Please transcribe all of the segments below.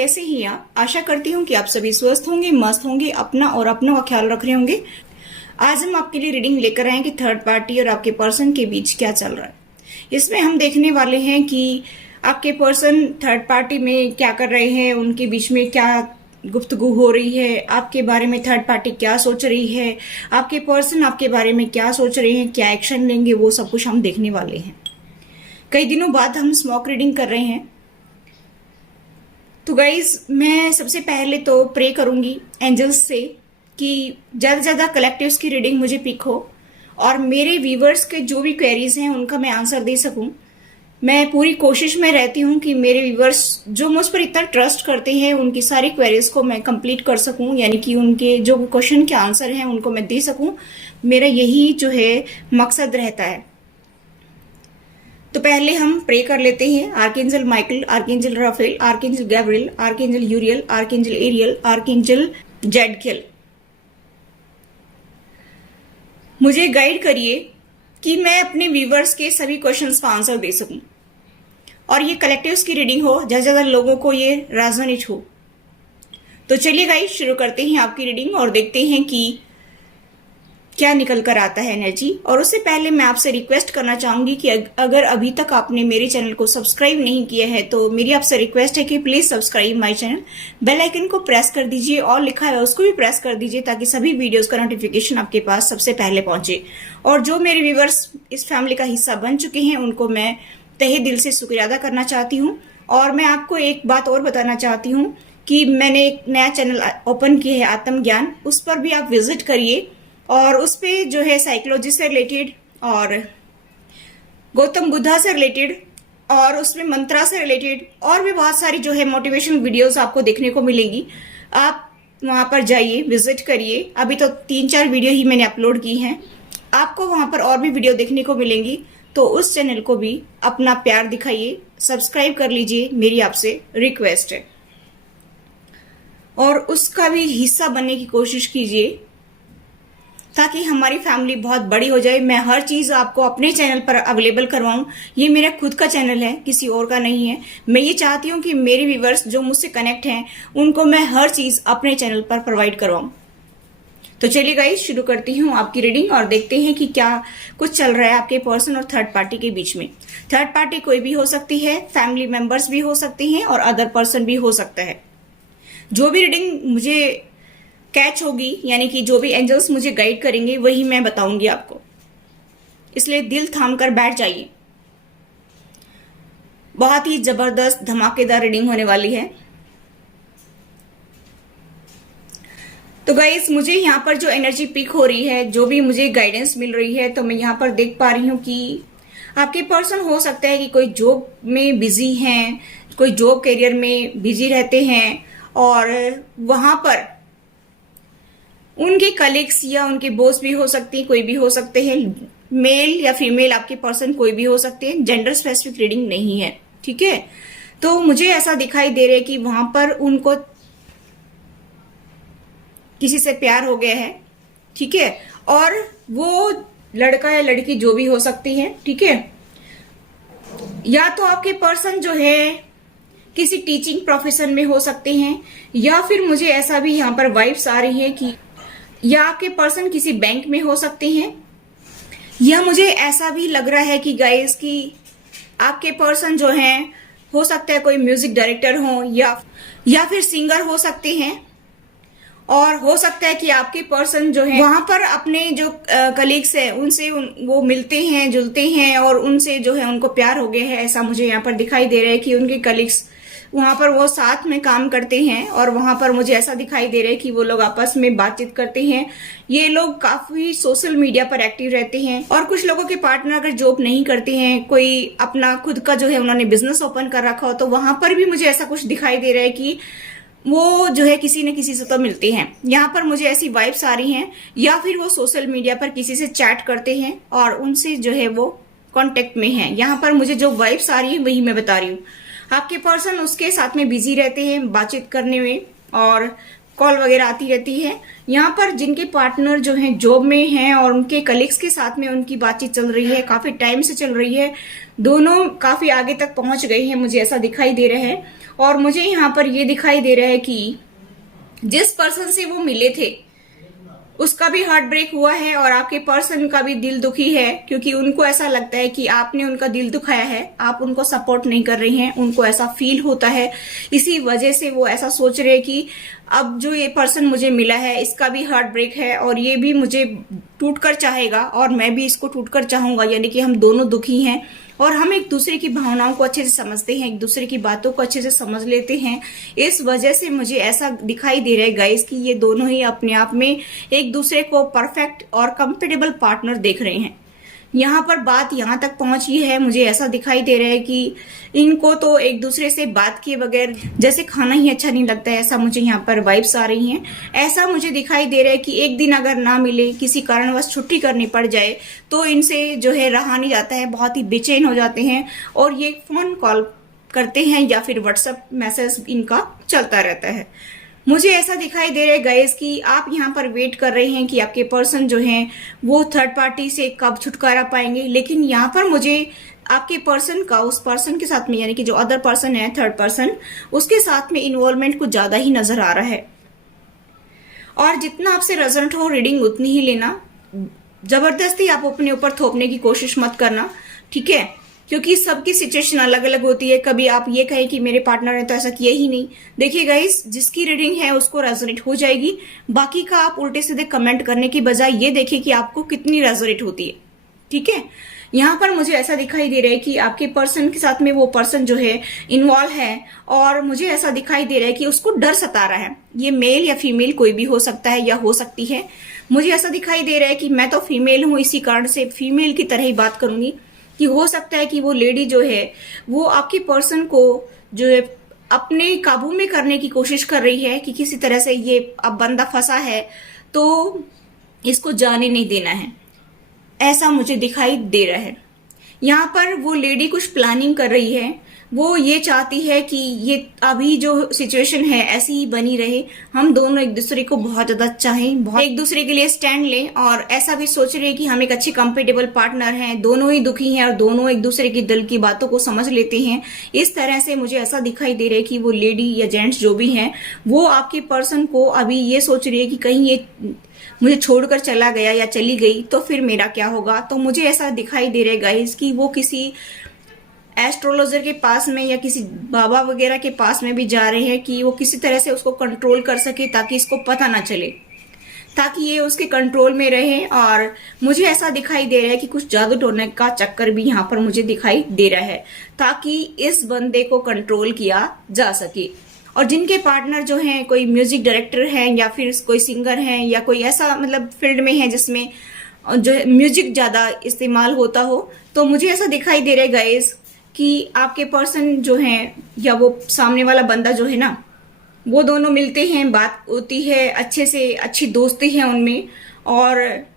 कैसे हैं आप? आशा करती हूँ कि आप सभी स्वस्थ होंगे, मस्त होंगे, अपना और अपनों का ख्याल रख रहे होंगे। आज हम आपके लिए रीडिंग लेकर आए हैं कि थर्ड पार्टी और आपके पर्सन के बीच क्या चल रहा है। इसमें हम देखने वाले हैं कि आपके पर्सन थर्ड पार्टी में क्या कर रहे हैं, उनके बीच में क्या गुफ्तगू हो रही है, आपके बारे में थर्ड पार्टी क्या सोच रही है, आपके पर्सन आपके बारे में क्या सोच रहे हैं, क्या एक्शन लेंगे, वो सब कुछ हम देखने वाले हैं। कई दिनों बाद हम स्मॉक रीडिंग कर रहे हैं। तो गाइज, मैं सबसे पहले तो प्रे करूंगी एंजल्स से कि ज़्यादा से ज़्यादा कलेक्टिव्स की रीडिंग मुझे पिक हो और मेरे व्यूवर्स के जो भी क्वेरीज हैं उनका मैं आंसर दे सकूं। मैं पूरी कोशिश में रहती हूं कि मेरे व्यूवर्स जो मुझ पर इतना ट्रस्ट करते हैं उनकी सारी क्वेरीज को मैं कंप्लीट कर सकूं, यानी कि उनके जो क्वेश्चन के आंसर हैं उनको मैं दे सकूं। मेरा यही जो है मकसद रहता है। तो पहले हम प्रे कर लेते हैं। Archangel Michael, archangel Raphael, archangel Gabriel, archangel Uriel, archangel Ariel, archangel Zadkiel, मुझे गाइड करिए कि मैं अपने व्यूवर्स के सभी क्वेश्चंस का आंसर दे सकूं और ये कलेक्टिव्स की रीडिंग हो, ज्यादा ज्यादा लोगों को ये रेजोनेट हो। तो चलिए गाइस, शुरू करते हैं आपकी रीडिंग और देखते हैं कि क्या निकल कर आता है एनर्जी। और उससे पहले मैं आपसे रिक्वेस्ट करना चाहूंगी कि अगर अभी तक आपने मेरे चैनल को सब्सक्राइब नहीं किया है तो मेरी आपसे रिक्वेस्ट है कि please subscribe my channel, bell icon को प्रेस कर दीजिए और लिखा है उसको भी प्रेस कर दीजिए ताकि सभी वीडियोस का नोटिफिकेशन आपके पास सबसे पहले पहुंचे। और जो मेरे व्यूवर्स इस फैमिली का हिस्सा बन चुके हैं उनको मैं तहे दिल से शुक्रिया अदा करना चाहती हूँ। और मैं आपको एक बात और बताना चाहती हूँ कि मैंने एक नया चैनल ओपन किया है आत्मज्ञान, उस पर भी आप विजिट करिए और उस पे जो है साइकोलॉजी से रिलेटेड और गौतम बुद्धा से रिलेटेड और उसमें मंत्रा से रिलेटेड और भी बहुत सारी जो है मोटिवेशनल वीडियोस आपको देखने को मिलेगी। आप वहां पर जाइए, विजिट करिए। अभी तो 3-4 वीडियो ही मैंने अपलोड की हैं, आपको वहां पर और भी वीडियो देखने को मिलेंगी। तो उस चैनल को भी अपना प्यार दिखाइए, सब्सक्राइब कर लीजिए, मेरी आपसे रिक्वेस्ट है। और उसका भी हिस्सा बनने की कोशिश कीजिए ताकि हमारी फैमिली बहुत बड़ी हो जाए। मैं हर चीज आपको अपने चैनल पर अवेलेबल करवाऊं। ये मेरा खुद का चैनल है, किसी और का नहीं है। मैं ये चाहती हूँ कि मेरे व्यूवर्स जो मुझसे कनेक्ट हैं उनको मैं हर चीज अपने चैनल पर प्रोवाइड करवाऊं। तो चलिए गाइस, शुरू करती हूँ आपकी रीडिंग और देखते हैं कि क्या कुछ चल रहा है आपके पर्सन और थर्ड पार्टी के बीच में। थर्ड पार्टी कोई भी हो सकती है, फैमिली मेंबर्स भी हो सकते हैं और अदर पर्सन भी हो सकता है। जो भी रीडिंग मुझे कैच होगी, यानी कि जो भी एंजल्स मुझे गाइड करेंगे वही मैं बताऊंगी आपको, इसलिए दिल थाम कर बैठ जाइए। बहुत ही जबरदस्त धमाकेदार रीडिंग होने वाली है। तो गाइस, मुझे यहाँ पर जो एनर्जी पिक हो रही है, जो भी मुझे गाइडेंस मिल रही है, तो मैं यहाँ पर देख पा रही हूँ कि आपके पर्सन हो सकता है कि कोई जॉब में बिजी हैं, कोई जॉब करियर में बिजी रहते हैं और वहां पर उनके कलीग्स या उनके बॉस भी हो सकते हैं, कोई भी हो सकते हैं, मेल या फीमेल आपके पर्सन कोई भी हो सकते हैं। जेंडर स्पेसिफिक रीडिंग नहीं है, ठीक है। तो मुझे ऐसा दिखाई दे रहा है कि वहां पर उनको किसी से प्यार हो गया है, ठीक है, और वो लड़का या लड़की जो भी हो सकती है, ठीक है। या तो आपके पर्सन जो है किसी टीचिंग प्रोफेशन में हो सकते हैं, या फिर मुझे ऐसा भी यहाँ पर वाइब्स आ रही है कि या आपके पर्सन किसी बैंक में हो सकते हैं, या मुझे ऐसा भी लग रहा है कि गाइस कि आपके पर्सन जो हैं हो सकता है कोई म्यूजिक डायरेक्टर हो या फिर सिंगर हो सकते हैं। और हो सकता है कि आपके पर्सन जो है वहां पर अपने जो कलीग्स है उनसे वो मिलते हैं, जुलते हैं और उनसे जो है उनको प्यार हो गया है। ऐसा मुझे यहाँ पर दिखाई दे रहा है कि उनके कलीग्स वहां पर वो साथ में काम करते हैं और वहां पर मुझे ऐसा दिखाई दे रहा है कि वो लोग आपस में बातचीत करते हैं। ये लोग काफी सोशल मीडिया पर एक्टिव रहते हैं। और कुछ लोगों के पार्टनर अगर जॉब नहीं करते हैं, कोई अपना खुद का जो है उन्होंने बिजनेस ओपन कर रखा हो, तो वहां पर भी मुझे ऐसा कुछ दिखाई दे रहा है कि वो जो है किसी न किसी से तो मिलते हैं। यहाँ पर मुझे ऐसी वाइब्स आ रही हैं, या फिर वो सोशल मीडिया पर किसी से चैट करते हैं और उनसे जो है वो कांटेक्ट में हैं। यहाँ पर मुझे जो वाइब्स आ रही है वही मैं बता रही हूँ। आपके पर्सन उसके साथ में बिजी रहते हैं बातचीत करने में और कॉल वगैरह आती रहती है। यहाँ पर जिनके पार्टनर जो हैं जॉब में हैं और उनके कलीग्स के साथ में उनकी बातचीत चल रही है, काफी टाइम से चल रही है, दोनों काफी आगे तक पहुंच गए हैं, मुझे ऐसा दिखाई दे रहा है। और मुझे यहाँ पर ये दिखाई दे रहा है कि जिस पर्सन से वो मिले थे उसका भी हार्ट ब्रेक हुआ है और आपके पर्सन का भी दिल दुखी है, क्योंकि उनको ऐसा लगता है कि आपने उनका दिल दुखाया है, आप उनको सपोर्ट नहीं कर रही हैं, उनको ऐसा फील होता है। इसी वजह से वो ऐसा सोच रहे हैं कि अब जो ये पर्सन मुझे मिला है इसका भी हार्ट ब्रेक है और ये भी मुझे टूटकर चाहेगा और मैं भी इसको टूटकर चाहूंगा, यानी कि हम दोनों दुखी हैं। और हम एक दूसरे की भावनाओं को अच्छे से समझते हैं, एक दूसरे की बातों को अच्छे से समझ लेते हैं। इस वजह से मुझे ऐसा दिखाई दे रहा है गाइस कि ये दोनों ही अपने आप में एक दूसरे को परफेक्ट और कंफर्टेबल पार्टनर देख रहे हैं। यहाँ पर बात यहाँ तक पहुंची है, मुझे ऐसा दिखाई दे रहा है कि इनको तो एक दूसरे से बात किए बगैर जैसे खाना ही अच्छा नहीं लगता है, ऐसा मुझे यहाँ पर वाइब्स आ रही हैं। ऐसा मुझे दिखाई दे रहा है कि एक दिन अगर ना मिले, किसी कारणवश छुट्टी करनी पड़ जाए तो इनसे जो है रहा नहीं जाता है, बहुत ही बेचैन हो जाते हैं और ये फोन कॉल करते हैं या फिर व्हाट्सएप मैसेज इनका चलता रहता है। मुझे ऐसा दिखाई दे रहा है गाइस कि आप यहाँ पर वेट कर रहे हैं कि आपके पर्सन जो हैं वो थर्ड पार्टी से कब छुटकारा पाएंगे, लेकिन यहाँ पर मुझे आपके पर्सन का उस पर्सन के साथ में, यानी कि जो अदर पर्सन है थर्ड पर्सन, उसके साथ में इन्वॉल्वमेंट कुछ ज्यादा ही नजर आ रहा है। और जितना आपसे रेजोनेट हो रीडिंग उतनी ही लेना, जबरदस्ती आप अपने ऊपर थोपने की कोशिश मत करना, ठीक है, क्योंकि सबकी सिचुएशन अलग अलग होती है। कभी आप ये कहें कि मेरे पार्टनर ने तो ऐसा किया ही नहीं। देखिए गाइस, जिसकी रीडिंग है उसको रेजोनेट हो जाएगी, बाकी का आप उल्टे सीधे कमेंट करने की बजाय ये देखिए कि आपको कितनी रेजोनेट होती है, ठीक है। यहाँ पर मुझे ऐसा दिखाई दे रहा है कि आपके पर्सन के साथ में वो पर्सन जो है इन्वॉल्व है और मुझे ऐसा दिखाई दे रहा है कि उसको डर सता रहा है। ये मेल या फीमेल कोई भी हो सकता है या हो सकती है। मुझे ऐसा दिखाई दे रहा है कि मैं तो फीमेल हूं, इसी कारण से फीमेल की तरह ही बात करूंगी कि हो सकता है कि वो लेडी जो है वो आपके पर्सन को जो है अपने काबू में करने की कोशिश कर रही है कि किसी तरह से ये अब बंदा फंसा है तो इसको जाने नहीं देना है, ऐसा मुझे दिखाई दे रहा है। यहाँ पर वो लेडी कुछ प्लानिंग कर रही है, वो ये चाहती है कि ये अभी जो सिचुएशन है ऐसी ही बनी रहे, हम दोनों एक दूसरे को बहुत ज्यादा चाहें, बहुत एक दूसरे के लिए स्टैंड लें और ऐसा भी सोच रहे हैं कि हम एक अच्छे कंपेटेबल पार्टनर हैं, दोनों ही दुखी हैं और दोनों एक दूसरे की दिल की बातों को समझ लेते हैं। इस तरह से मुझे ऐसा दिखाई दे रहा है कि वो लेडी या जेंट्स जो भी हैं वो आपके पर्सन को अभी ये सोच रही है कि कहीं ये मुझे छोड़कर चला गया या चली गई तो फिर मेरा क्या होगा। तो मुझे ऐसा दिखाई दे रहा है गाइस कि वो किसी एस्ट्रोलॉजर के पास में या किसी बाबा वगैरह के पास में भी जा रहे हैं कि वो किसी तरह से उसको कंट्रोल कर सके ताकि इसको पता ना चले, ताकि ये उसके कंट्रोल में रहे। और मुझे ऐसा दिखाई दे रहा है कि कुछ जादू टोने का चक्कर भी यहाँ पर मुझे दिखाई दे रहा है ताकि इस बंदे को कंट्रोल किया जा सके। और जिनके पार्टनर जो हैं कोई म्यूजिक डायरेक्टर हैं या फिर कोई सिंगर हैं या कोई ऐसा मतलब फील्ड में है जिसमें जो म्यूजिक ज्यादा इस्तेमाल होता हो, तो मुझे ऐसा दिखाई दे रहा है गाइस कि आपके पर्सन जो हैं या वो सामने वाला बंदा जो है ना, वो दोनों मिलते हैं, बात होती है अच्छे से, अच्छी दोस्ती है उनमें। और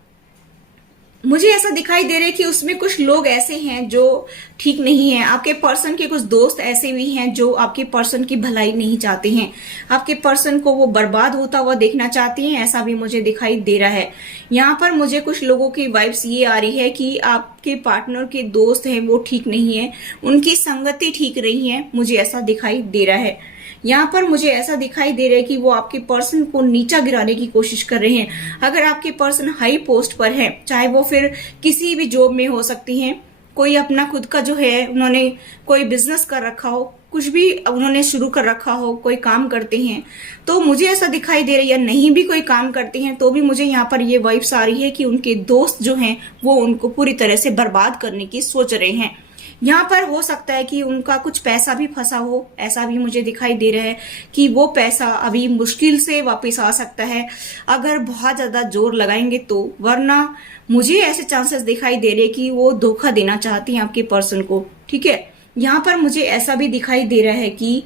मुझे ऐसा दिखाई दे रहा है कि उसमें कुछ लोग ऐसे हैं जो ठीक नहीं है। आपके पर्सन के कुछ दोस्त ऐसे भी हैं जो आपके पर्सन की भलाई नहीं चाहते हैं, आपके पर्सन को वो बर्बाद होता हुआ देखना चाहते हैं, ऐसा भी मुझे दिखाई दे रहा है। यहाँ पर मुझे कुछ लोगों की वाइब्स ये आ रही है कि आपके पार्टनर के दोस्त हैं वो ठीक नहीं है, उनकी संगति ठीक नहीं है, मुझे ऐसा दिखाई दे रहा है। यहाँ पर मुझे ऐसा दिखाई दे रहा है कि वो आपके पर्सन को नीचा गिराने की कोशिश कर रहे हैं। अगर आपके पर्सन हाई पोस्ट पर है, चाहे वो फिर किसी भी जॉब में हो सकती हैं, कोई अपना खुद का जो है उन्होंने कोई बिजनेस कर रखा हो, कुछ भी उन्होंने शुरू कर रखा हो, कोई काम करते हैं, तो मुझे ऐसा दिखाई दे रहा है, या नहीं भी कोई काम करते हैं तो भी मुझे यहाँ पर ये वाइब्स आ रही है कि उनके दोस्त जो हैं वो उनको पूरी तरह से बर्बाद करने की सोच रहे हैं। यहाँ पर हो सकता है कि उनका कुछ पैसा भी फंसा हो, ऐसा भी मुझे दिखाई दे रहा है कि वो पैसा अभी मुश्किल से वापस आ सकता है अगर बहुत ज्यादा जोर लगाएंगे तो, वरना मुझे ऐसे चांसेस दिखाई दे रहे कि वो धोखा देना चाहती हैं आपके पर्सन को, ठीक है। यहाँ पर मुझे ऐसा भी दिखाई दे रहा है कि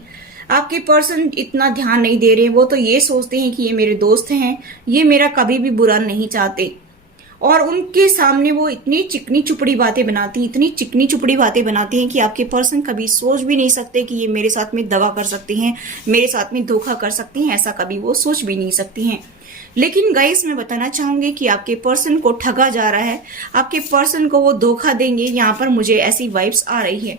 आपके पर्सन इतना ध्यान नहीं दे रहे, वो तो ये सोचते हैं कि ये मेरे दोस्त हैं, ये मेरा कभी भी बुरा नहीं चाहते, और उनके सामने वो इतनी चिकनी चुपड़ी बातें बनाती, इतनी चिकनी चुपड़ी बातें बनाती हैं कि आपके पर्सन कभी सोच भी नहीं सकते कि ये मेरे साथ में दगा कर सकती हैं, मेरे साथ में धोखा कर सकती हैं, ऐसा कभी वो सोच भी नहीं सकती हैं। लेकिन गाइस, मैं बताना चाहूंगी कि आपके पर्सन को ठगा जा रहा है, आपके पर्सन को वो धोखा देंगे, यहाँ पर मुझे ऐसी वाइब्स आ रही है।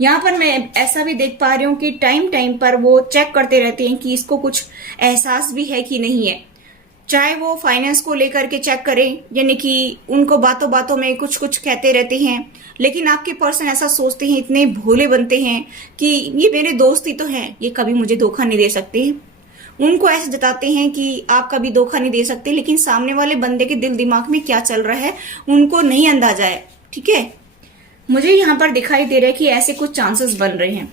यहाँ पर मैं ऐसा भी देख पा रही हूँ कि टाइम टाइम पर वो चेक करते रहते हैं कि इसको कुछ एहसास भी है कि नहीं है। चाहे वो फाइनेंस को लेकर के चेक करें, यानी कि उनको बातों बातों में कुछ कुछ कहते रहते हैं, लेकिन आपके पर्सन ऐसा सोचते हैं, इतने भोले बनते हैं कि ये मेरे दोस्त ही तो हैं, ये कभी मुझे धोखा नहीं दे सकते। उनको ऐसे जताते हैं कि आप कभी धोखा नहीं दे सकते, लेकिन सामने वाले बंदे के दिल दिमाग में क्या चल रहा है उनको नहीं अंदाजा है। ठीक है, मुझे यहाँ पर दिखाई दे रहा है कि ऐसे कुछ चांसेस बन रहे हैं।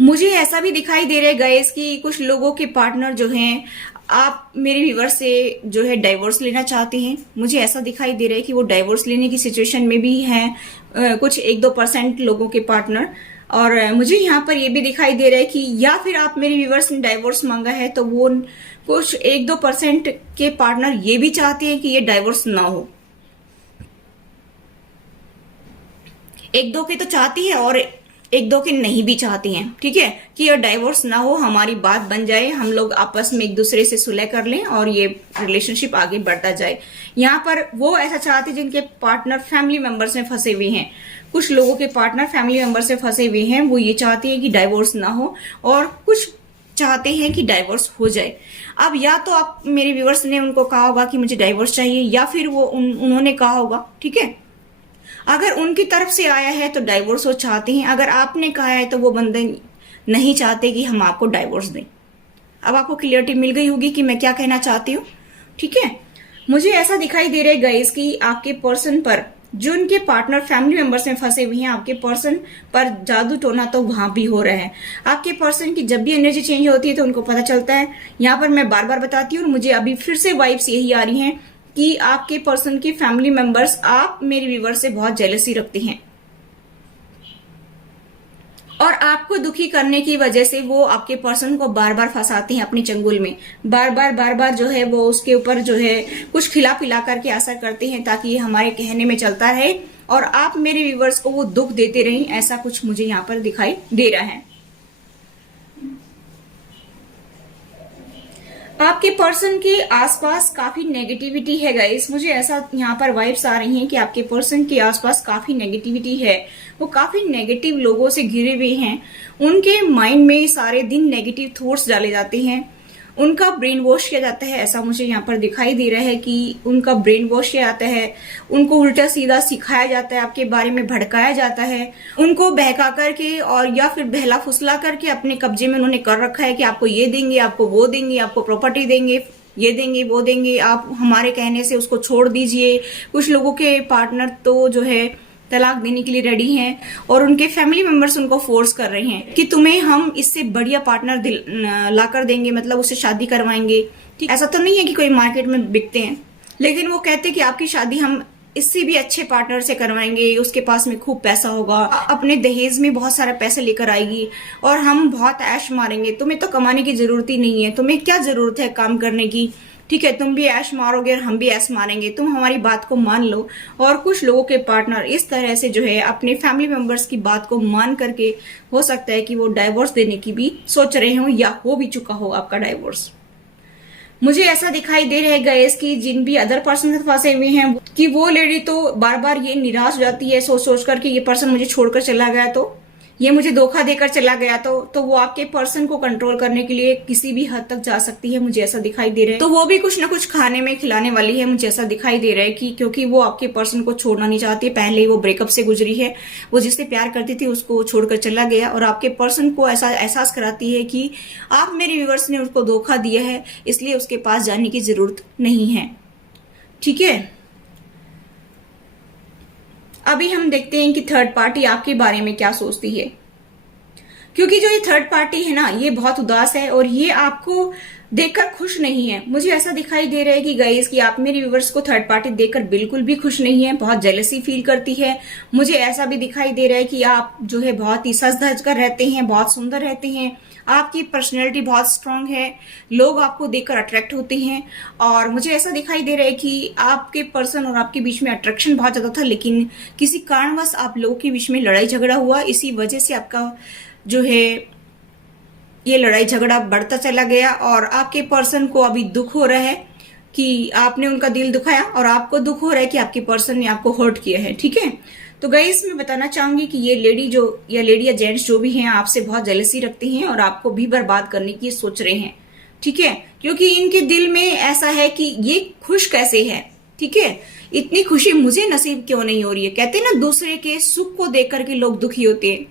मुझे ऐसा भी दिखाई दे रहा है गाइस कि कुछ लोगों के पार्टनर जो हैं, आप मेरे व्यूवर से जो है डाइवोर्स लेना चाहते हैं। मुझे ऐसा दिखाई दे रहा है कि वो डाइवोर्स लेने की सिचुएशन में भी हैं कुछ 1-2% लोगों के पार्टनर। और मुझे यहाँ पर ये भी दिखाई दे रहा है कि या फिर आप मेरे व्यूवर्स ने डाइवोर्स मांगा है तो वो कुछ 1-2% के पार्टनर ये भी चाहते हैं कि ये डाइवोर्स ना हो। 1-2 के तो चाहती है और 1-2 के नहीं भी चाहती हैं। ठीक है, कि ये डाइवोर्स ना हो, हमारी बात बन जाए, हम लोग आपस में एक दूसरे से सुलह कर लें और ये रिलेशनशिप आगे बढ़ता जाए। यहाँ पर वो ऐसा चाहते हैं जिनके पार्टनर फैमिली मेंबर्स में फंसे हुए हैं। कुछ लोगों के पार्टनर फैमिली मेंबर से फंसे हुए हैं, वो ये चाहते हैं कि डाइवोर्स ना हो, और कुछ चाहते हैं कि डाइवोर्स हो जाए। अब या तो आप मेरे व्यूअर्स ने उनको कहा होगा कि मुझे डाइवोर्स चाहिए, या फिर वो उन्होंने कहा होगा। ठीक है, अगर उनकी तरफ से आया है तो डाइवोर्स वो चाहते हैं, अगर आपने कहा है तो वो बंदे नहीं चाहते कि हम आपको डाइवोर्स दें। अब आपको क्लियरिटी मिल गई होगी कि मैं क्या कहना चाहती हूँ। ठीक है, मुझे ऐसा दिखाई दे रहा है गाइस कि आपके पर्सन पर जो उनके पार्टनर फैमिली मेंबर्स में फंसे हुए हैं, आपके पर्सन पर जादू टोना तो वहां भी हो रहा है। आपके पर्सन की जब भी एनर्जी चेंज होती है तो उनको पता चलता है। यहाँ पर मैं बार बार बताती हूँ, मुझे अभी फिर से वाइब्स यही आ रही हैं कि आपके पर्सन की फैमिली मेंबर्स आप मेरे व्यूवर से बहुत जेलसी रखते हैं, और आपको दुखी करने की वजह से वो आपके पर्सन को बार बार फंसाते हैं अपनी चंगुल में। बार बार जो है वो उसके ऊपर जो है कुछ खिला पिला करके असर करते हैं ताकि ये हमारे कहने में चलता रहे और आप मेरे व्यूवर्स को वो दुख देते रहें। ऐसा कुछ मुझे यहाँ पर दिखाई दे रहा है। आपके पर्सन के आसपास काफी नेगेटिविटी है गाइस। मुझे ऐसा यहाँ पर वाइब्स आ रही हैं कि आपके पर्सन के आसपास काफी नेगेटिविटी है। वो काफी नेगेटिव लोगों से घिरे हुए हैं। उनके माइंड में सारे दिन नेगेटिव थॉट्स डाले जाते हैं, उनका ब्रेन वॉश किया जाता है। ऐसा मुझे यहाँ पर दिखाई दे रहा है कि उनका ब्रेन वॉश किया जाता है, उनको उल्टा सीधा सिखाया जाता है, आपके बारे में भड़काया जाता है, उनको बहका करके और या फिर बहला फुसला करके अपने कब्जे में उन्होंने कर रखा है कि आपको ये देंगे, आपको वो देंगे, आपको प्रॉपर्टी देंगे, ये देंगे, वो देंगे, आप हमारे कहने से उसको छोड़ दीजिए। कुछ लोगों के पार्टनर तो जो है तलाक देने के लिए रेडी हैं और उनके फैमिली मेंबर्स उनको फोर्स कर रहे हैं कि तुम्हें हम इससे बढ़िया पार्टनर ला कर देंगे, मतलब उससे शादी करवाएंगे। ठीक, ऐसा तो नहीं है कि कोई मार्केट में बिकते हैं, लेकिन वो कहते हैं कि आपकी शादी हम इससे भी अच्छे पार्टनर से करवाएंगे, उसके पास में खूब पैसा होगा, अपने दहेज में बहुत सारा पैसा लेकर आएगी और हम बहुत ऐश मारेंगे, तुम्हें तो कमाने की जरूरत ही नहीं है, तुम्हें क्या जरूरत है काम करने की। ठीक है, तुम भी ऐश मारोगे और हम भी ऐश मारेंगे, तुम हमारी बात को मान लो। और कुछ लोगों के पार्टनर इस तरह से जो है अपने फैमिली मेंबर्स की बात को मान करके हो सकता है कि वो डाइवोर्स देने की भी सोच रहे हो या हो भी चुका हो आपका डाइवोर्स। मुझे ऐसा दिखाई दे रहा है गाइस कि जिन भी अदर पर्सन फंसे हुए हैं कि वो लेडी तो बार बार ये निराश हो जाती है सोच सोच कर कि ये पर्सन मुझे छोड़कर चला गया, तो ये मुझे धोखा देकर चला गया, तो वो आपके पर्सन को कंट्रोल करने के लिए किसी भी हद तक जा सकती है। मुझे ऐसा दिखाई दे रहा है, तो वो भी कुछ ना कुछ खाने में खिलाने वाली है। मुझे ऐसा दिखाई दे रहा है कि क्योंकि वो आपके पर्सन को छोड़ना नहीं चाहती, पहले ही वो ब्रेकअप से गुजरी है, वो जिससे प्यार करती थी उसको छोड़कर चला गया और आपके पर्सन को ऐसा एहसास कराती है कि आप मेरे व्यूअर्स ने उसको धोखा दिया है, इसलिए उसके पास जाने की जरूरत नहीं है। ठीक है, अभी हम देखते हैं कि थर्ड पार्टी आपके बारे में क्या सोचती है, क्योंकि जो ये थर्ड पार्टी है ना, ये बहुत उदास है और ये आपको देखकर खुश नहीं है। मुझे ऐसा दिखाई दे रहा है कि गाइस कि आप मेरे व्यूवर्स को थर्ड पार्टी देखकर बिल्कुल भी खुश नहीं है, बहुत जेलसी फील करती है। मुझे ऐसा भी दिखाई दे रहा है कि आप जो है बहुत ही सज धज कर रहते हैं, बहुत सुंदर रहते हैं, आपकी पर्सनैलिटी बहुत स्ट्रांग है, लोग आपको देखकर अट्रैक्ट होते हैं। और मुझे ऐसा दिखाई दे रहा है कि आपके पर्सन और आपके बीच में अट्रैक्शन बहुत ज्यादा था, लेकिन किसी कारणवश आप लोगों के बीच में लड़ाई झगड़ा हुआ, इसी वजह से आपका जो है ये लड़ाई झगड़ा बढ़ता चला गया और आपके पर्सन को अभी दुख हो रहा है कि आपने उनका दिल दुखाया और आपको दुख हो रहा है कि आपके पर्सन ने आपको हर्ट किया है। ठीक है, तो गाइस मैं बताना चाहूंगी कि ये लेडी जो या लेडी या जेंट्स जो भी हैं आपसे बहुत जेलसी रखते हैं और आपको भी बर्बाद करने की सोच रहे हैं, ठीक है। क्योंकि इनके दिल में ऐसा है कि ये खुश कैसे है, ठीक है, इतनी खुशी मुझे नसीब क्यों नहीं हो रही है। कहते हैं ना, दूसरे के सुख को देख करके लोग दुखी होते हैं,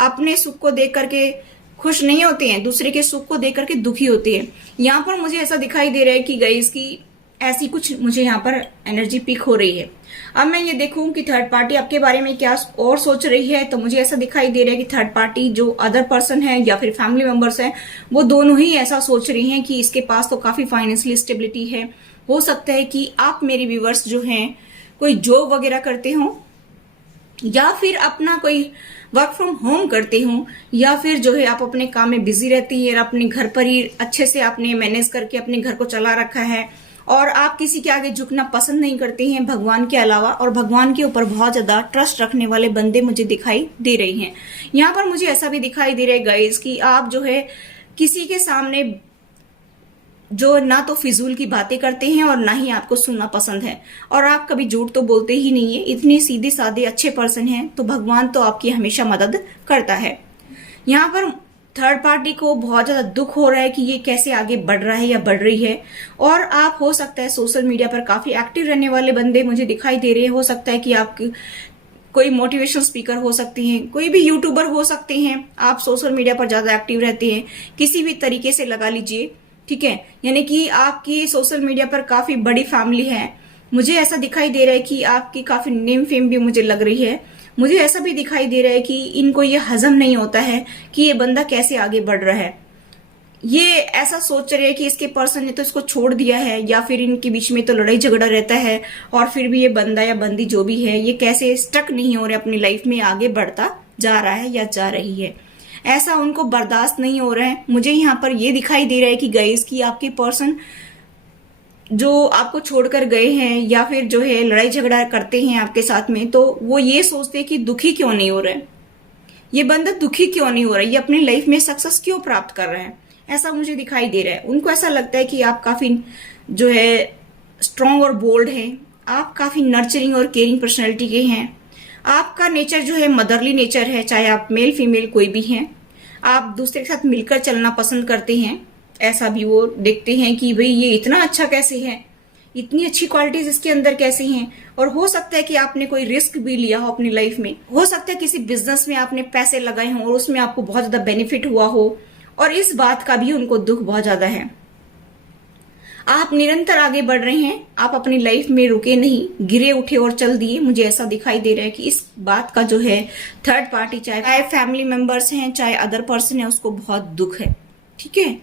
अपने सुख को देख करके खुश नहीं होते हैं, दूसरे के सुख को देख करके दुखी होते हैं। यहाँ पर मुझे ऐसा दिखाई दे रहा है कि गाइस की ऐसी कुछ मुझे यहाँ पर एनर्जी पिक हो रही है। अब मैं ये देखूं कि थर्ड पार्टी आपके बारे में क्या और सोच रही है, तो मुझे ऐसा दिखाई दे रहा है कि थर्ड पार्टी जो अदर पर्सन है या फिर फैमिली मेंबर्स हैं, वो दोनों ही ऐसा सोच रही हैं कि इसके पास तो काफी फाइनेंशियली स्टेबिलिटी है। हो सकता है कि आप मेरे व्यूवर्स जो हैं कोई जॉब वगैरह करते हो, या फिर अपना कोई वर्क फ्रॉम होम करते हो, या फिर जो है आप अपने काम में बिजी रहती है और अपने घर पर ही अच्छे से आपने मैनेज करके अपने घर को चला रखा है और आप किसी के आगे झुकना पसंद नहीं करते हैं भगवान के अलावा, और भगवान के ऊपर बहुत ज्यादा ट्रस्ट रखने वाले बंदे मुझे दिखाई दे रहे हैं। यहाँ पर मुझे ऐसा भी दिखाई दे रहा है गाइस कि आप जो है किसी के सामने जो ना तो फिजूल की बातें करते हैं और ना ही आपको सुनना पसंद है, और आप कभी झूठ तो बोलते ही नहीं है, इतने सीधे साधे अच्छे पर्सन हैं, तो भगवान तो आपकी हमेशा मदद करता है। यहाँ पर थर्ड पार्टी को बहुत ज्यादा दुख हो रहा है कि ये कैसे आगे बढ़ रहा है या बढ़ रही है, और आप हो सकता है सोशल मीडिया पर काफी एक्टिव रहने वाले बंदे मुझे दिखाई दे रहे हैं। हो सकता है कि आप कोई मोटिवेशनल स्पीकर हो सकती हैं, कोई भी यूट्यूबर हो सकते हैं, आप सोशल मीडिया पर ज्यादा एक्टिव रहते हैं, किसी भी तरीके से लगा लीजिए, ठीक है। यानी कि आपकी सोशल मीडिया पर काफी बड़ी फैमिली है। मुझे ऐसा दिखाई दे रहा है कि आपकी काफी नेम फेम भी मुझे लग रही है। मुझे ऐसा भी दिखाई दे रहा है कि इनको ये हजम नहीं होता है कि ये बंदा कैसे आगे बढ़ रहा है। ये ऐसा सोच रहे हैं कि इसके पर्सन ने तो इसको छोड़ दिया है, या फिर इनके बीच में तो लड़ाई झगड़ा रहता है, और फिर भी ये बंदा या बंदी जो भी है ये कैसे स्टक नहीं हो रहे, अपनी लाइफ में आगे बढ़ता जा रहा है या जा रही है, ऐसा उनको बर्दाश्त नहीं हो रहा है। मुझे यहाँ पर ये दिखाई दे रहा है कि गाइस की आपके पर्सन जो आपको छोड़कर गए हैं या फिर जो है लड़ाई झगड़ा करते हैं आपके साथ में, तो वो ये सोचते हैं कि दुखी क्यों नहीं हो रहा है, ये बंदा दुखी क्यों नहीं हो रहा है, ये अपनी लाइफ में सक्सेस क्यों प्राप्त कर रहे हैं, ऐसा मुझे दिखाई दे रहा है। उनको ऐसा लगता है कि आप काफी जो है स्ट्रांग और बोल्ड हैं, आप काफी नर्चरिंग और केयरिंग पर्सनैलिटी के हैं, आपका नेचर जो है मदरली नेचर है, चाहे आप मेल फीमेल कोई भी हैं, आप दूसरे के साथ मिलकर चलना पसंद करते हैं। ऐसा भी वो देखते हैं कि भाई ये इतना अच्छा कैसे है, इतनी अच्छी क्वालिटीज इसके अंदर कैसे हैं। और हो सकता है कि आपने कोई रिस्क भी लिया हो अपनी लाइफ में, हो सकता है किसी बिजनेस में आपने पैसे लगाए हों और उसमें आपको बहुत ज्यादा बेनिफिट हुआ हो, और इस बात का भी उनको दुख बहुत ज्यादा है। आप निरंतर आगे बढ़ रहे हैं, आप अपनी लाइफ में रुके नहीं, गिरे उठे और चल दिए। मुझे ऐसा दिखाई दे रहा है कि इस बात का जो है थर्ड पार्टी, चाहे फैमिली मेंबर्स हैं चाहे अदर पर्सन है, उसको बहुत दुख है, ठीक है।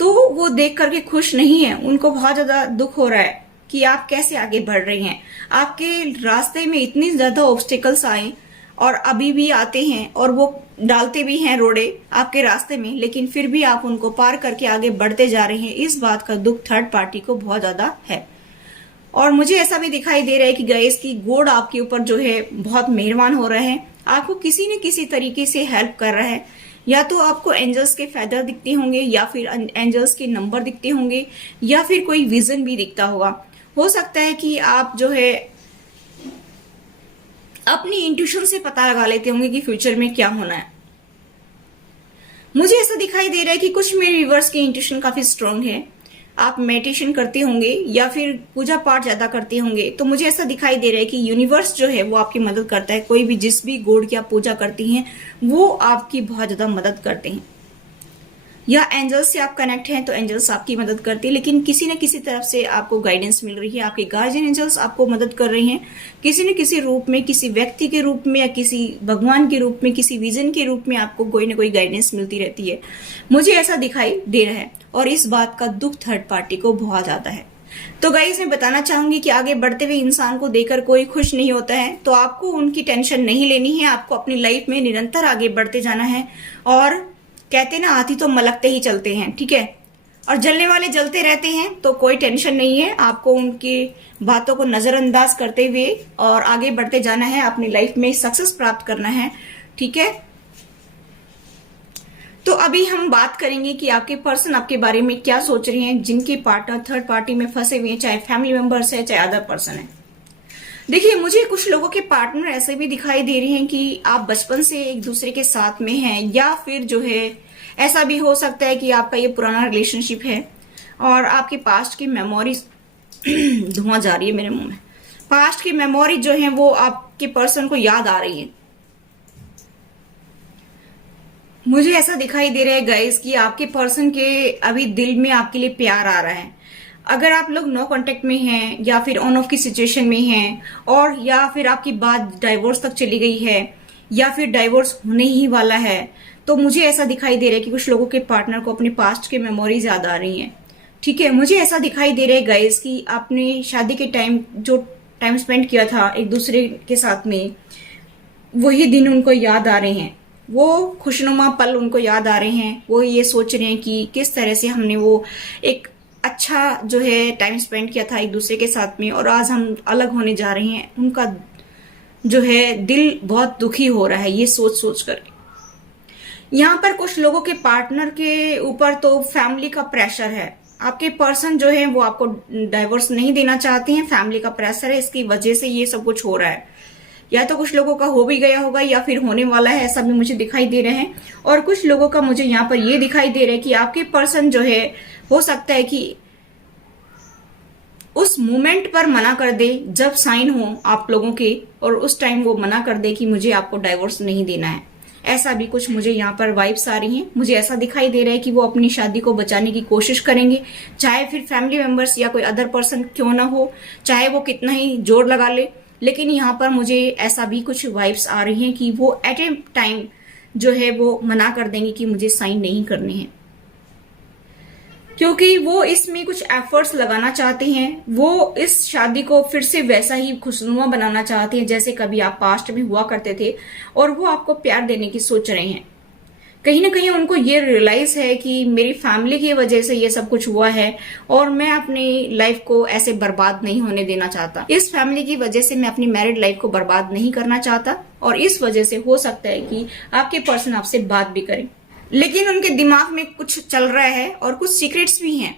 तो वो देख करके खुश नहीं है, उनको बहुत ज्यादा दुख हो रहा है कि आप कैसे आगे बढ़ रहे हैं। आपके रास्ते में इतनी ज्यादा ऑब्स्टिकल्स आए और अभी भी आते हैं, और वो डालते भी हैं रोड़े आपके रास्ते में, लेकिन फिर भी आप उनको पार करके आगे बढ़ते जा रहे हैं। इस बात का दुख थर्ड पार्टी को बहुत ज्यादा है। और मुझे ऐसा भी दिखाई दे रहा है कि गाइस की गॉड आपके ऊपर जो है बहुत मेहरबान हो रहा है, आपको किसी न किसी तरीके से हेल्प कर रहा है। या तो आपको एंजल्स के फेदर दिखते होंगे, या फिर एंजल्स के नंबर दिखते होंगे, या फिर कोई विजन भी दिखता होगा। हो सकता है कि आप जो है अपनी इंट्यूशन से पता लगा लेते होंगे कि फ्यूचर में क्या होना है। मुझे ऐसा दिखाई दे रहा है कि कुछ मेरे व्यूअर्स की इंट्यूशन काफी स्ट्रांग है, आप मेडिटेशन करते होंगे या फिर पूजा पाठ ज्यादा करते होंगे, तो मुझे ऐसा दिखाई दे रहा है कि यूनिवर्स जो है वो आपकी मदद करता है। कोई भी जिस भी गॉड की आप पूजा करती हैं वो आपकी बहुत ज्यादा मदद करते हैं, या एंजल्स से आप कनेक्ट हैं तो एंजल्स आपकी मदद करती है, लेकिन किसी न किसी तरफ से आपको गाइडेंस मिल रही है। आपके गार्जियन एंजल्स आपको मदद कर रहे हैं किसी न किसी रूप में, किसी व्यक्ति के रूप में, या किसी भगवान के रूप में, किसी विजन के रूप में आपको कोई ना कोई गाइडेंस मिलती रहती है। मुझे ऐसा दिखाई दे रहा है, और इस बात का दुख थर्ड पार्टी को बहुत ज्यादा है। तो गाइस मैं बताना चाहूंगी कि आगे बढ़ते हुए इंसान को देखकर कोई खुश नहीं होता है, तो आपको उनकी टेंशन नहीं लेनी है। आपको अपनी लाइफ में निरंतर आगे बढ़ते जाना है, और कहते ना हाथी तो मलकते ही चलते हैं, ठीक है, और जलने वाले जलते रहते हैं, तो कोई टेंशन नहीं है। आपको उनकी बातों को नजरअंदाज करते हुए और आगे बढ़ते जाना है, अपनी लाइफ में सक्सेस प्राप्त करना है, ठीक है। तो अभी हम बात करेंगे कि आपके पर्सन आपके बारे में क्या सोच रहे हैं, जिनके पार्टनर थर्ड पार्टी में फंसे हुए हैं, चाहे फैमिली मेंबर्स है चाहे अदर पर्सन है। देखिए, मुझे कुछ लोगों के पार्टनर ऐसे भी दिखाई दे रहे हैं कि आप बचपन से एक दूसरे के साथ में हैं, या फिर जो है ऐसा भी हो सकता है कि आपका ये पुराना रिलेशनशिप है और आपके पास्ट की मेमोरीज धुआं जा रही है मेरे मुंह में। पास्ट की मेमोरी जो है वो आपके पर्सन को याद आ रही है। मुझे ऐसा दिखाई दे रहा है गाइस कि आपके पर्सन के अभी दिल में आपके लिए प्यार आ रहा है। अगर आप लोग नो कांटेक्ट में हैं या फिर ऑन ऑफ की सिचुएशन में हैं, और या फिर आपकी बात डाइवोर्स तक चली गई है या फिर डाइवोर्स होने ही वाला है, तो मुझे ऐसा दिखाई दे रहा है कि कुछ लोगों के पार्टनर को अपने पास्ट के मेमोरीज याद आ रही हैं। ठीक है, मुझे ऐसा दिखाई दे रहा है गाइस कि आपने शादी के टाइम जो टाइम स्पेंड किया था एक दूसरे के साथ में, वही दिन उनको याद आ रहे हैं, वो खुशनुमा पल उनको याद आ रहे हैं। वो ये सोच रहे हैं कि किस तरह से हमने वो एक अच्छा जो है टाइम स्पेंड किया था एक दूसरे के साथ में, और आज हम अलग होने जा रहे हैं। उनका जो है दिल बहुत दुखी हो रहा है ये सोच सोच कर। यहाँ पर कुछ लोगों के पार्टनर के ऊपर तो फैमिली का प्रेशर है। आपके पर्सन जो है वो आपको डाइवोर्स नहीं देना चाहते हैं, फैमिली का प्रेशर है, इसकी वजह से ये सब कुछ हो रहा है। या तो कुछ लोगों का हो भी गया होगा या फिर होने वाला है, ऐसा भी मुझे दिखाई दे रहे हैं। और कुछ लोगों का मुझे यहाँ पर ये दिखाई दे रहा है कि आपके पर्सन जो है हो सकता है कि उस मोमेंट पर मना कर दे जब साइन हो आप लोगों के, और उस टाइम वो मना कर दे कि मुझे आपको डाइवोर्स नहीं देना है। ऐसा भी कुछ मुझे यहाँ पर वाइब्स आ रही हैं। मुझे ऐसा दिखाई दे रहा है कि वो अपनी शादी को बचाने की कोशिश करेंगे, चाहे फिर फैमिली मेंबर्स या कोई अदर पर्सन क्यों ना हो, चाहे वो कितना ही जोर लगा ले। लेकिन यहाँ पर मुझे ऐसा भी कुछ वाइब्स आ रही हैं कि वो एट ए टाइम जो है वो मना कर देंगे कि मुझे साइन नहीं करने हैं, क्योंकि वो इसमें कुछ एफर्ट्स लगाना चाहते हैं। वो इस शादी को फिर से वैसा ही खुशनुमा बनाना चाहते हैं जैसे कभी आप पास्ट में हुआ करते थे, और वो आपको प्यार देने की सोच रहे हैं। कहीं ना कहीं उनको ये रियलाइज है कि मेरी फैमिली की वजह से ये सब कुछ हुआ है, और मैं अपनी लाइफ को ऐसे बर्बाद नहीं होने देना चाहता। इस फैमिली की वजह से मैं अपनी मैरिड लाइफ को बर्बाद नहीं करना चाहता, और इस वजह से हो सकता है कि आपके पर्सन आपसे बात भी करें। लेकिन उनके दिमाग में कुछ चल रहा है और कुछ सीक्रेट्स भी हैं,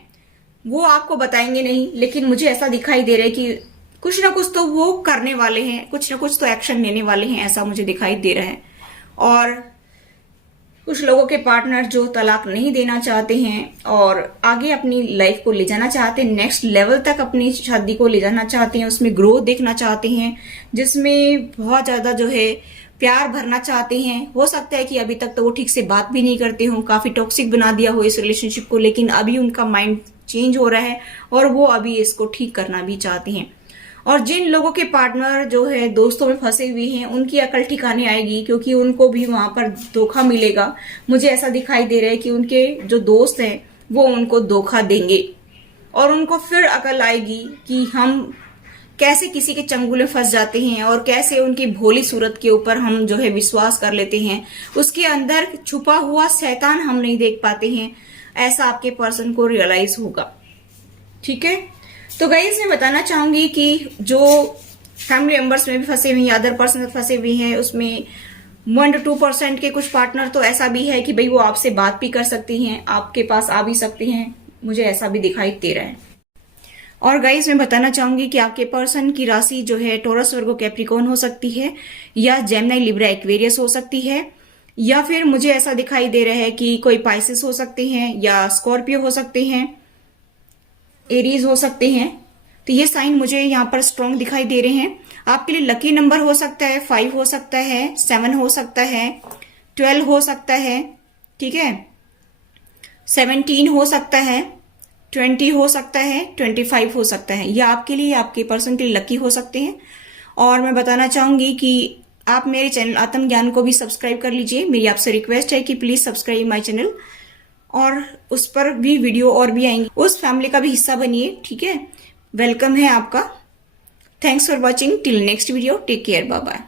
वो आपको बताएंगे नहीं। लेकिन मुझे ऐसा दिखाई दे रहा है कि कुछ ना कुछ तो वो करने वाले हैं, कुछ ना कुछ तो एक्शन लेने वाले हैं, ऐसा मुझे दिखाई दे रहा है। और कुछ लोगों के पार्टनर जो तलाक नहीं देना चाहते हैं और आगे अपनी लाइफ को ले जाना चाहते हैं, नेक्स्ट लेवल तक अपनी शादी को ले जाना चाहते हैं, उसमें ग्रोथ देखना चाहते हैं, जिसमें बहुत ज्यादा जो है प्यार भरना चाहते हैं। हो सकता है कि अभी तक तो वो ठीक से बात भी नहीं करते हो, काफी टॉक्सिक बना दिया हो इस रिलेशनशिप को, लेकिन अभी उनका माइंड चेंज हो रहा है और वो अभी इसको ठीक करना भी चाहते हैं। और जिन लोगों के पार्टनर जो है दोस्तों में फंसे हुए हैं, उनकी अकल ठिकाने आएगी, क्योंकि उनको भी वहां पर धोखा मिलेगा। मुझे ऐसा दिखाई दे रहा है कि उनके जो दोस्त हैं वो उनको धोखा देंगे, और उनको फिर अकल आएगी कि हम कैसे किसी के चंगुल में फंस जाते हैं और कैसे उनकी भोली सूरत के ऊपर हम जो है विश्वास कर लेते हैं। उसके अंदर छुपा हुआ शैतान हम नहीं देख पाते हैं, ऐसा आपके पर्सन को रियलाइज होगा। ठीक है, तो गाइस मैं बताना चाहूंगी कि जो फैमिली मेंबर्स में भी फंसे हुए हैं, अदर पर्सन फंसे हुए हैं, उसमें 1 to 2% के कुछ पार्टनर तो ऐसा भी है कि भाई वो आपसे बात भी कर सकती हैं, आपके पास आ भी सकते हैं। मुझे ऐसा भी दिखाई दे रहा है। और गाइस मैं बताना चाहूंगी कि आपके पर्सन की राशि जो है टॉरस, वर्गो, कैप्रिकॉर्न हो सकती है, या जेमिनी, लिब्रा, एक्वेरियस हो सकती है, या फिर मुझे ऐसा दिखाई दे रहा है कि कोई पाइसेस हो सकते हैं, या स्कॉर्पियो हो सकते हैं, एरीज हो सकते हैं। तो ये साइन मुझे यहाँ पर स्ट्रॉन्ग दिखाई दे रहे हैं। आपके लिए लकी नंबर हो सकता है 5 हो सकता है, 7 हो सकता है, 12 हो सकता है, ठीक है, 17 हो सकता है, 20 हो सकता है, 25 हो सकता है। ये आपके लिए, आपके पर्सन के लिए लकी हो सकते हैं। और मैं बताना चाहूंगी कि आप मेरे चैनल आत्म ज्ञान को भी सब्सक्राइब कर लीजिए। मेरी आपसे रिक्वेस्ट है कि प्लीज सब्सक्राइब माय चैनल, और उस पर भी वीडियो और भी आएंगी, उस फैमिली का भी हिस्सा बनिए। ठीक है, वेलकम है आपका। Thanks for watching, till next video, take care, bye bye.